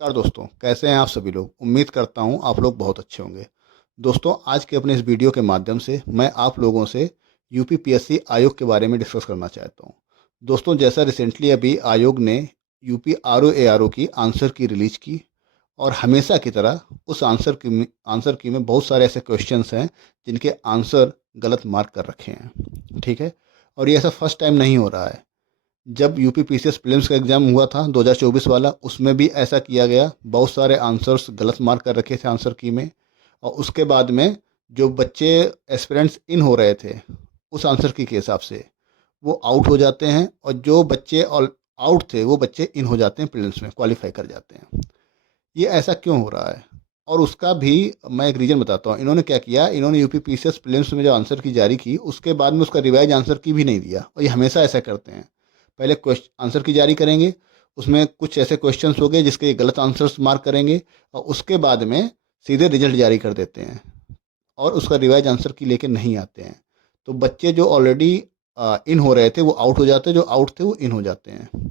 नमस्कार दोस्तों, कैसे हैं आप सभी लोग। उम्मीद करता हूं आप लोग बहुत अच्छे होंगे। दोस्तों, आज के अपने इस वीडियो के माध्यम से मैं आप लोगों से यूपीपीएससी आयोग के बारे में डिस्कस करना चाहता हूं। दोस्तों, जैसा रिसेंटली अभी आयोग ने यूपी आरओ एआरओ की आंसर की रिलीज की, और हमेशा की तरह उस आंसर की में बहुत सारे ऐसे क्वेश्चंस हैं जिनके आंसर गलत मार्क कर रखे हैं। ठीक है। और ये ऐसा फर्स्ट टाइम नहीं हो रहा है। जब यूपी पीसीएस प्रीलिम्स का एग्ज़ाम हुआ था 2024 वाला, उसमें भी ऐसा किया गया। बहुत सारे आंसर्स गलत मार्क कर रखे थे आंसर की में। और उसके बाद में जो बच्चे एस्पिरेंट्स इन हो रहे थे उस आंसर की के हिसाब से, वो आउट हो जाते हैं, और जो बच्चे ऑल आउट थे वो बच्चे इन हो जाते हैं, प्रीलिम्स में क्वालिफाई कर जाते हैं। ये ऐसा क्यों हो रहा है? और उसका भी मैं एक रीज़न बताता हूँ। इन्होंने क्या किया, इन्होंने यूपी पीसीएस प्रीलिम्स में जो आंसर की जारी की, उसके बाद में उसका रिवाइज आंसर की भी नहीं दिया। और ये हमेशा ऐसा करते हैं। पहले क्वेश्चन आंसर की जारी करेंगे, उसमें कुछ ऐसे क्वेश्चंस हो गए जिसके गलत आंसर्स मार्क करेंगे, और उसके बाद में सीधे रिजल्ट जारी कर देते हैं, और उसका रिवाइज आंसर की लेके नहीं आते हैं। तो बच्चे जो ऑलरेडी इन हो रहे थे वो आउट हो जाते हैं, जो आउट थे वो इन हो जाते हैं।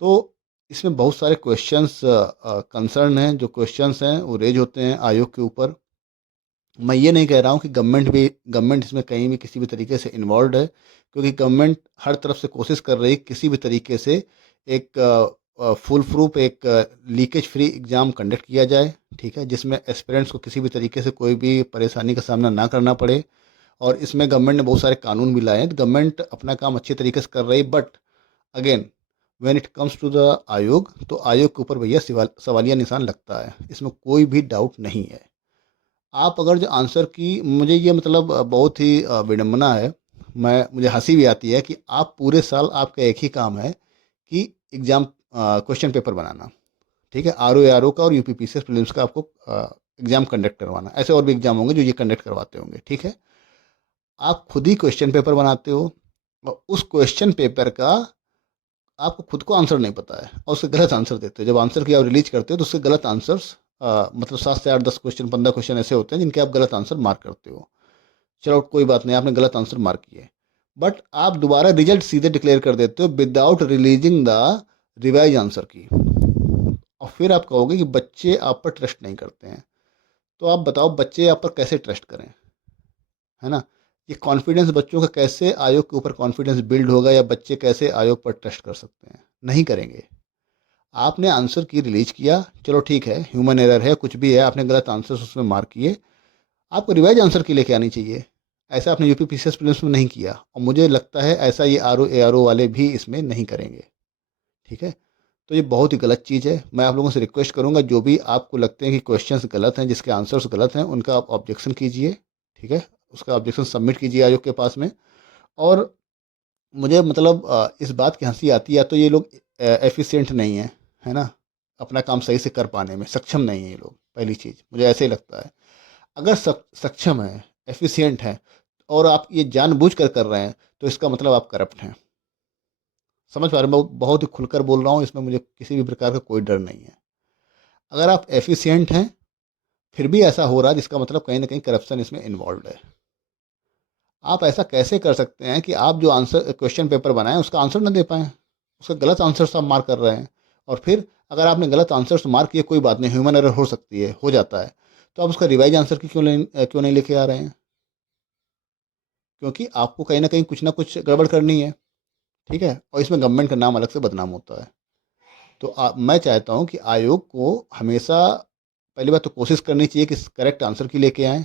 तो इसमें बहुत सारे क्वेश्चंस कंसर्न हैं। जो क्वेश्चंस हैं वो रेज होते हैं आयोग के ऊपर। मैं ये नहीं कह रहा हूँ कि गवर्नमेंट इसमें कहीं भी किसी भी तरीके से इन्वॉल्व है, क्योंकि गवर्नमेंट हर तरफ से कोशिश कर रही है किसी भी तरीके से एक फुल प्रूफ, एक लीकेज फ्री एग्ज़ाम कंडक्ट किया जाए। ठीक है, जिसमें एस्पिरेंट्स को किसी भी तरीके से कोई भी परेशानी का सामना ना करना पड़े। और इसमें गवर्नमेंट ने बहुत सारे कानून भी लाए हैं। तो गवर्नमेंट अपना काम अच्छे तरीके से कर रही है, but again when it comes to the आयोग, तो आयोग के ऊपर भैया सवालिया निशान लगता है। इसमें कोई भी डाउट नहीं है। आप अगर जो आंसर की, मुझे ये मतलब बहुत ही विडंबना है। मुझे हंसी भी आती है कि आप पूरे साल आपका एक ही काम है कि एग्ज़ाम क्वेश्चन पेपर बनाना। ठीक है, R O A R O का और UP P C S prelims का आपको एग्ज़ाम कंडक्ट करवाना। ऐसे और भी एग्ज़ाम होंगे जो ये कंडक्ट करवाते होंगे। ठीक है, आप खुद ही क्वेश्चन पेपर बनाते हो, और उस क्वेश्चन पेपर का आपको खुद को आंसर नहीं पता है, और उसके गलत आंसर देते हो। जब आंसर की आप रिलीज करते हो तो उसके गलत आंसर्स, मतलब 7 से 8 10 क्वेश्चन, 15 क्वेश्चन ऐसे होते हैं जिनके आप गलत आंसर मार्क करते हो। चलो कोई बात नहीं, आपने गलत आंसर मार्क किए, बट आप दोबारा रिजल्ट सीधे डिक्लेयर कर देते हो without releasing the revise answer की। और फिर आप कहोगे कि बच्चे आप पर ट्रस्ट नहीं करते हैं। तो आप बताओ, बच्चे आप पर कैसे ट्रस्ट करें? है ना? ये कॉन्फिडेंस बच्चों का कैसे, आयोग के ऊपर कॉन्फिडेंस बिल्ड होगा, या बच्चे कैसे आयोग पर ट्रस्ट कर सकते हैं? नहीं करेंगे। आपने आंसर की रिलीज किया, चलो ठीक है, ह्यूमन एरर है, कुछ भी है, आपने गलत आंसर उसमें मार्क किए। आपको रिवाइज आंसर की लेके आनी चाहिए। ऐसा आपने यूपी पीसीएस प्रीलिम्स में नहीं किया, और मुझे लगता है ऐसा ये R O A R O वाले भी इसमें नहीं करेंगे। ठीक है। तो ये बहुत ही गलत चीज़ है। मैं आप लोगों से रिक्वेस्ट करूंगा, जो भी आपको लगते हैं कि क्वेश्चंस गलत हैं, जिसके आंसर्स गलत हैं, उनका आप ऑब्जेक्शन कीजिए। ठीक है, उसका ऑब्जेक्शन सबमिट कीजिए आयोग के पास में। और मुझे मतलब इस बात की हंसी आती है, या तो ये लोग एफिशिएंट नहीं है, है ना, अपना काम सही से कर पाने में सक्षम नहीं है ये लोग। पहली चीज़ मुझे ऐसे ही लगता है। अगर सक्षम है, एफिशिएंट है, और आप ये जानबूझ कर कर रहे हैं, तो इसका मतलब आप करप्ट हैं। समझ पा रहे हैं? मैं बहुत ही खुलकर बोल रहा हूँ, इसमें मुझे किसी भी प्रकार का कोई डर नहीं है। अगर आप एफिशिएंट हैं, फिर भी ऐसा हो रहा है, जिसका मतलब कहीं ना कहीं करप्शन इसमें इन्वॉल्व है। आप ऐसा कैसे कर सकते हैं कि आप जो आंसर क्वेश्चन पेपर बनाएं उसका आंसर ना दे पाएँ? उसका गलत आंसर आप मार्क कर रहे हैं। और फिर अगर आपने गलत आंसर्स मार्क किए, कोई बात नहीं, ह्यूमन एरर हो सकती है, हो जाता है, तो आप उसका रिवाइज आंसर की क्यों नहीं लेके आ रहे हैं? क्योंकि आपको कहीं ना कहीं कुछ ना कुछ गड़बड़ करनी है। ठीक है, और इसमें गवर्नमेंट का नाम अलग से बदनाम होता है। तो मैं चाहता हूँ कि आयोग को हमेशा, पहली बात तो कोशिश करनी चाहिए कि करेक्ट आंसर की लेके आएँ,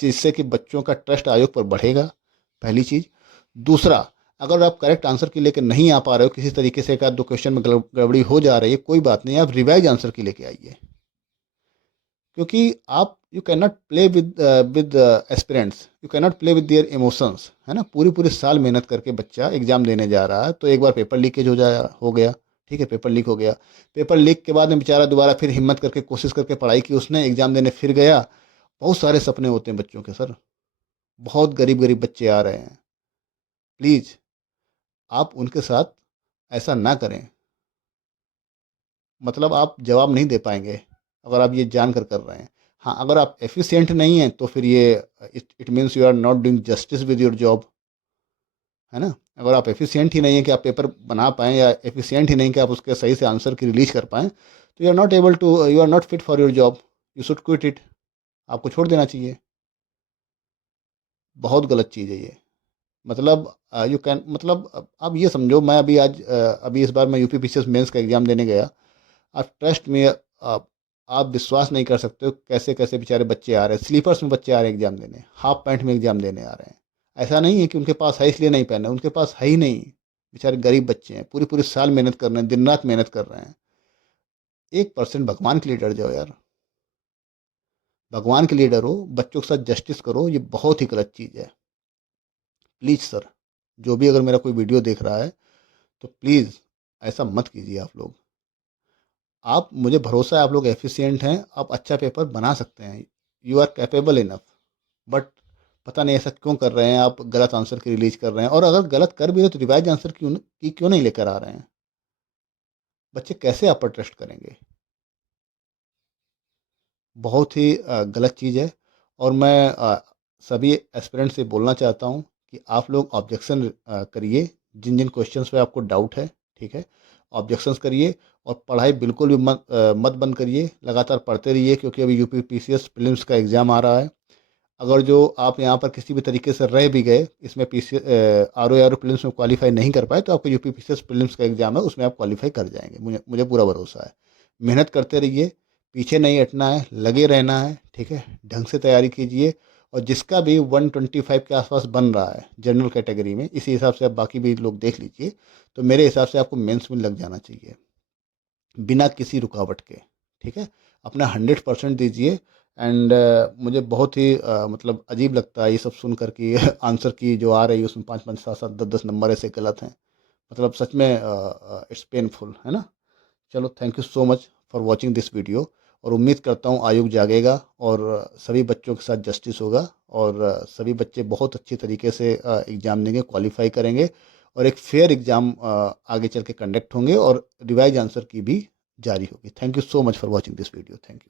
जिससे कि बच्चों का ट्रस्ट आयोग पर बढ़ेगा, पहली चीज़। दूसरा, अगर आप करेक्ट आंसर की लेके नहीं आ पा रहे हो, किसी तरीके से एक आध दो क्वेश्चन में गड़बड़ी हो जा रही है, कोई बात नहीं, आप रिवाइज आंसर की लेके आइए। क्योंकि आप, you can not play with aspirants, you can not play with their emotions. है ना, पूरी पूरी साल मेहनत करके बच्चा एग्जाम देने जा रहा है, तो एक बार पेपर लीकेज हो गया। ठीक है, पेपर लीक हो गया। पेपर लीक के बाद में बेचारा दोबारा फिर हिम्मत करके कोशिश करके पढ़ाई की, उसने एग्जाम देने फिर गया। बहुत सारे सपने होते हैं बच्चों के सर, बहुत गरीब गरीब बच्चे आ रहे हैं। प्लीज़ आप उनके साथ ऐसा ना करें। मतलब आप जवाब नहीं दे पाएंगे अगर आप ये जान कर रहे हैं। हाँ, अगर आप एफिशिएंट नहीं हैं, तो फिर ये it means you are not doing justice with your job. है ना। अगर आप एफिशिएंट ही नहीं है कि आप पेपर बना पाएँ, या एफिशिएंट ही नहीं कि आप उसके सही से आंसर की रिलीज कर पाएँ, तो you are not fit for your job, you should quit it. आपको छोड़ देना चाहिए। बहुत गलत चीज़ है ये। मतलब यू कैन मतलब आप ये समझो, मैं अभी इस बार मैं यूपी पीसीएस मेंस का एग्ज़ाम देने गया। आप ट्रस्ट में आप विश्वास नहीं कर सकते हो कैसे कैसे बेचारे बच्चे आ रहे हैं, स्लीपर्स में बच्चे आ रहे हैं एग्ज़ाम देने, हाफ पैंट में एग्ज़ाम देने आ रहे हैं। ऐसा नहीं है कि उनके पास है इसलिए नहीं पहने, उनके पास है ही नहीं। बेचारे गरीब बच्चे हैं, पूरी पूरी साल मेहनत कर रहे हैं, दिन रात मेहनत कर रहे हैं। 1% भगवान के लिए डर जाओ यार। भगवान के लिए डरो, बच्चों के साथ जस्टिस करो, ये बहुत ही गलत चीज़ है। प्लीज़ सर, जो भी अगर मेरा कोई वीडियो देख रहा है, तो प्लीज़ ऐसा मत कीजिए आप लोग। आप मुझे भरोसा है आप लोग एफिशिएंट हैं, आप अच्छा पेपर बना सकते हैं, you are capable enough. But पता नहीं ऐसा क्यों कर रहे हैं, आप गलत आंसर की रिलीज कर रहे हैं। और अगर गलत कर भी रहे तो रिवाइज आंसर क्यों नहीं लेकर आ रहे हैं। बच्चे कैसे आप पर ट्रस्ट करेंगे। बहुत ही गलत चीज़ है। और मैं सभी एस्पिरेंट से बोलना चाहता हूँ कि आप लोग ऑब्जेक्शन करिए, जिन जिन क्वेश्चंस पे आपको डाउट है, ठीक है, ऑब्जेक्शंस करिए। और पढ़ाई बिल्कुल भी मत बंद करिए, लगातार पढ़ते रहिए, क्योंकि अभी यूपी पीसीएस प्रीलिम्स का एग्ज़ाम आ रहा है। अगर जो आप यहाँ पर किसी भी तरीके से रह भी गए, इसमें पीसी आर ओ प्रीलिम्स में क्वालिफाई नहीं कर पाए, तो आपका यूपी पीसीएस प्रीलिम्स का एग्ज़ाम है, उसमें आप क्वालिफाई कर जाएंगे, मुझे मुझे पूरा भरोसा है। मेहनत करते रहिए, पीछे नहीं हटना है, लगे रहना है, ठीक है, ढंग से तैयारी कीजिए। और जिसका भी 125 के आसपास बन रहा है जनरल कैटेगरी में, इसी हिसाब से आप बाकी भी लोग देख लीजिए, तो मेरे हिसाब से आपको मेंस में लग जाना चाहिए बिना किसी रुकावट के, ठीक है। अपना 100% दीजिए। एंड मुझे बहुत ही मतलब अजीब लगता है ये सब सुनकर कि आंसर की जो आ रही है उसमें 5 5 7 7 10 10 नंबर ऐसे गलत हैं। मतलब सच में इट्स पेनफुल, है ना। चलो, thank you so much for watching this video. और उम्मीद करता हूँ आयोग जागेगा और सभी बच्चों के साथ जस्टिस होगा, और सभी बच्चे बहुत अच्छे तरीके से एग्ज़ाम देंगे, क्वालिफाई करेंगे, और एक फेयर एग्ज़ाम आगे चल के कंडक्ट होंगे, और रिवाइज आंसर की भी जारी होगी। Thank you so much for watching this video. Thank you.